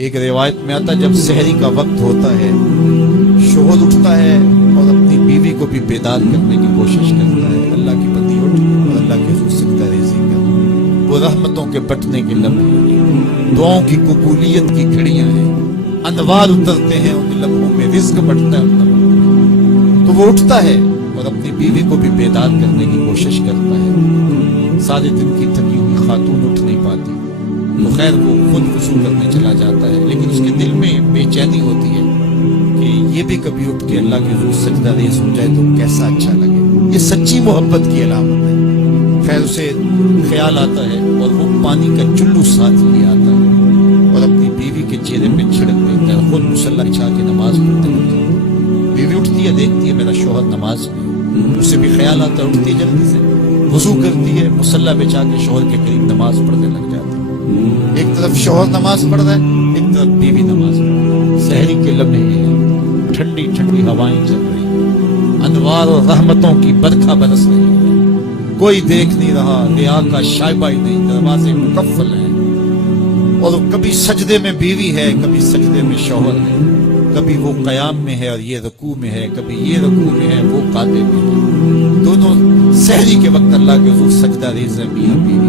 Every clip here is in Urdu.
ایک روایت میں آتا ہے جب سحری کا وقت ہوتا ہے شوہر اٹھتا ہے اور اپنی بیوی کو بھی بیدار کرنے کی کوشش کرتا ہے، اللہ کی بندی اٹھ اور اللہ کے حضور سجدہ ریزی کر۔ وہ رحمتوں کے بٹنے کے لمحے، دعاؤں کی قبولیت کی گھڑیاں ہیں، انوار اترتے ہیں ان لمحوں میں، رزق بٹتا ہے ان لمحوں میں۔ تو وہ اٹھتا ہے اور اپنی بیوی کو بھی بیدار کرنے کی کوشش کرتا ہے۔ سارے دن کی تھکی ہوئی خاتون اٹھ نہیں پاتی تو خیر وہ خود وضو کرنے چلا جاتا ہے، لیکن اس کے دل میں بے چینی ہوتی ہے کہ یہ بھی کبھی اٹھ کے اللہ کے حضور سجدہ ریز ہو جائے تو کیسا اچھا لگے۔ یہ سچی محبت کی علامت ہے۔ خیر اسے خیال آتا ہے اور وہ پانی کا چلو ساتھ لے آتا ہے اور اپنی بیوی کے چہرے پہ چھڑک دیتا ہے، خود مصلی بچھا کے نماز پڑھتے ہیں۔ بیوی اٹھتی ہے، دیکھتی ہے میرا شوہر نماز میں، اسے بھی خیال آتا ہے، اٹھتی ہے جلدی سے، وضو کرتی ہے، مصلی بچھا کے شوہر کے قریب نماز پڑھنے لگ جاتی ہے۔ ایک طرف شوہر نماز پڑھ رہا ہے، ایک طرف بیوی نماز پڑھ رہی ہے۔ سحری کے لمحے ہیں، ٹھنڈی ٹھنڈی ہوائیں چل رہی ہیں، انوار اور رحمتوں کی برکھا برس رہی ہے، کوئی دیکھ نہیں رہا، ریا کا شائبہ ہی نہیں، دروازے مقفل ہیں، اور کبھی سجدے میں بیوی ہے، کبھی سجدے میں شوہر ہے، کبھی وہ قیام میں ہے اور یہ رکوع میں ہے، کبھی یہ رکوع میں ہے وہ قاعدے میں ہے۔ دونوں سحری کے وقت اللہ کے حضور سجدہ ریز ہیں میاں بیوی۔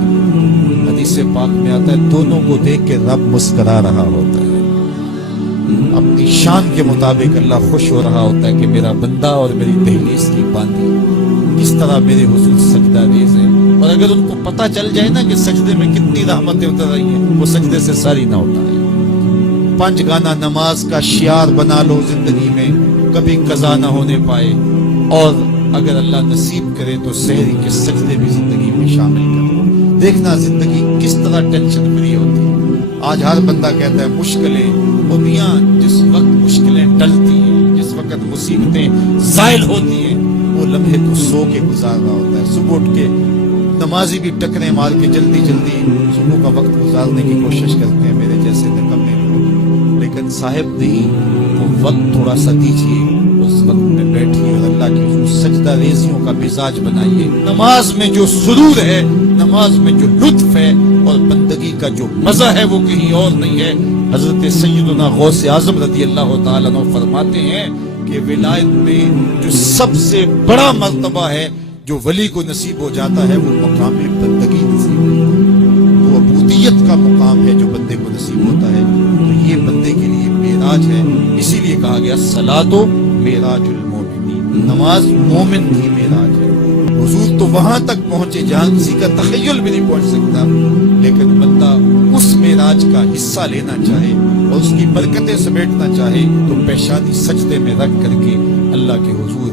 حدیث پاک میں آتا ہے دونوں کو دیکھ کے رب مسکرا رہا ہوتا ہے، اپنی شان کے مطابق اللہ خوش ہو رہا ہوتا ہے کہ میرا بندہ اور میری دہلیز کی باندھی کس طرح میرے حضور سجدہ ریز ہیں۔ اور اگر ان کو پتہ چل جائے نا کہ سجدے میں کتنی رحمتیں اتر رہی ہیں، وہ سجدے سے ساری نہ اٹھائے۔ 5 گانا نماز کا شعار بنا لو زندگی میں، کبھی قضا نہ ہونے پائے، اور اگر اللہ نصیب کرے تو سحری کے سجدے بھی زندگی میں شامل کر لو۔ دیکھنا زندگی کس طرح ٹینشن فری ہوتی ہے۔ آج ہر بندہ کہتا ہے مشکلیں، اور میاں جس وقت مشکلیں ٹلتی ہیں، جس وقت مصیبتیں زائل ہوتی ہیں، وہ لمحے تو سو کے گزارنا ہوتا ہے۔ صبح اٹھ کے نمازی بھی ٹکریں مار کے جلدی جلدی صبح کا وقت گزارنے کی کوشش کرتے ہیں، میرے جیسے نکمے لوگ، لیکن صاحب نہیں، وہ وقت تھوڑا سا دیجیے، اس وقت میں بیٹھیے اور اللہ کی حضور سجدہ ریزیوں کا مزاج بنائیے۔ نماز میں جو سرور ہے، نماز میں جو لطف ہے اور بندگی کا جو مزہ ہے وہ کہیں اور نہیں ہے۔ حضرت سیدنا غوث اعظم رضی اللہ تعالیٰ عنہ فرماتے ہیں کہ ولایت میں جو سب سے بڑا مرتبہ ہے جو ولی کو نصیب ہو جاتا ہے، وہ مقام بندگی نصیب ہوتا ہے، وہ عبودیت کا مقام ہے جو بندے کو نصیب ہوتا ہے۔ تو یہ بندے کے لیے معراج ہے، اسی لیے کہا گیا الصلاۃ معراج المومنین، نماز مومن کی معراج ہے۔ حضور تو وہاں تک پہنچے جہاں کسی کا تخیل بھی نہیں پہنچ سکتا، لیکن بندہ اس معراج کا حصہ لینا چاہے اور اس کی برکتیں سمیٹنا چاہے تو پیشانی سجدے میں رکھ کر کے اللہ کے حضور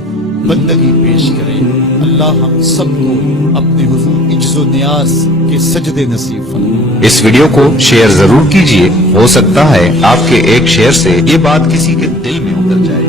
بندگی پیش کرے۔ اللہ ہم سب کو اپنے حضور عجز و نیاز کے سجدے نصیب فرمائے۔ اس ویڈیو کو شیئر ضرور کیجئے، ہو سکتا ہے آپ کے ایک شیئر سے یہ بات کسی کے دل میں اتر جائے۔